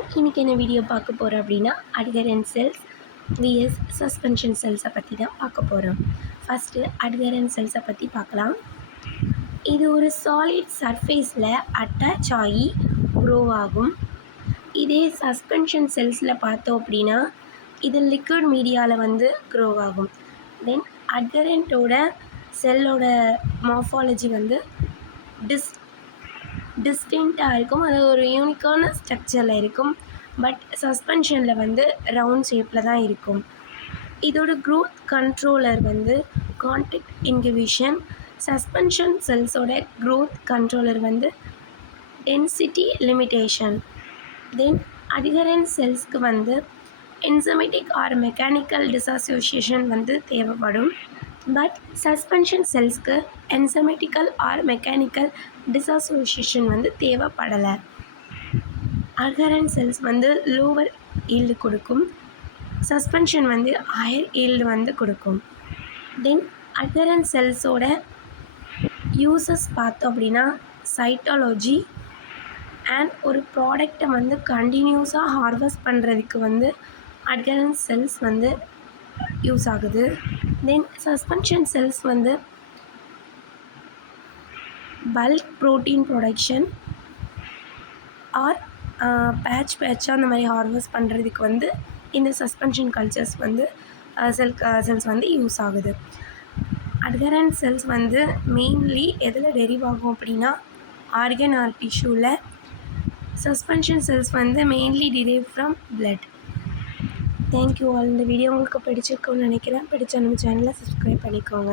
இன்றைக்கி என்ன வீடியோ பார்க்க போகிறோம் அப்படின்னா அட்ஹெரன்ட் செல்ஸ் விஎஸ் சஸ்பென்ஷன் செல்ஸை பற்றி தான் பார்க்க போகிறோம். ஃபஸ்ட்டு அட்ஹெரன்ட் செல்ஸை பற்றி பார்க்கலாம். இது ஒரு சாலிட் சர்ஃபேஸில் அட்டாச் ஆகி க்ரோ ஆகும். இதே சஸ்பென்ஷன் செல்ஸில் பார்த்தோம் அப்படின்னா இது லிக்விட் மீடியாவில் க்ரோ ஆகும். தென் அட்ஹெரண்ட்டோட செல்லோட மார்ஃபாலஜி டிஸ்டிங்க்டாக இருக்கும். அது ஒரு யூனிக்கான ஸ்ட்ரக்சரில் இருக்கும். பட் சஸ்பென்ஷனில் ரவுண்ட் ஷேப்பில் தான் இருக்கும். இதோட growth controller contact inhibition. Suspension செல்ஸோட growth controller density limitation. Then adherent செல்ஸ்க்கு என்சைமேட்டிக் ஆர் மெக்கானிக்கல் டிஸாசோசியேஷன் தேவைப்படும். பட் சஸ்பென்ஷன் செல்ஸ்க்கு என்சைமேட்டிக்கல் ஆர் மெக்கானிக்கல் டிஸாசோசியேஷன் தேவைப்படலை. அட்ஹெரன்ட் செல்ஸ் லோவர் ஈல்டு கொடுக்கும். சஸ்பென்ஷன் ஹையர் ஈல்டு கொடுக்கும். தென் அட்ஹெரன்ட் செல்ஸோட யூசஸ் பார்த்தோம் அப்படின்னா சைட்டாலஜி அண்ட் ஒரு ப்ராடக்டை கண்டினியூஸாக ஹார்வெஸ்ட் பண்ணுறதுக்கு அட்ஹெரன்ட் செல்ஸ் யூஸ் ஆகுது. Then suspension cells bulk protein production or பேட்சாக அந்த மாதிரி ஹார்வெஸ்ட் பண்ணுறதுக்கு இந்த சஸ்பென்ஷன் கல்ச்சர்ஸ் செல்ஸ் யூஸ் ஆகுது. அட்ஹெரன்ட் செல்ஸ் மெயின்லி எதில் டெரிவ் ஆகும் அப்படின்னா ஆர்கன் ஆர் டிஷ்யூவில். Suspension cells mainly derive from blood. Thank you all. இந்த வீடியோ உங்களுக்கு பிடிச்சிருக்குன்னு நினைக்கிறேன். பிடிச்ச நம்ம சேனலை சப்ஸ்கிரைப் பண்ணிக்கோங்க.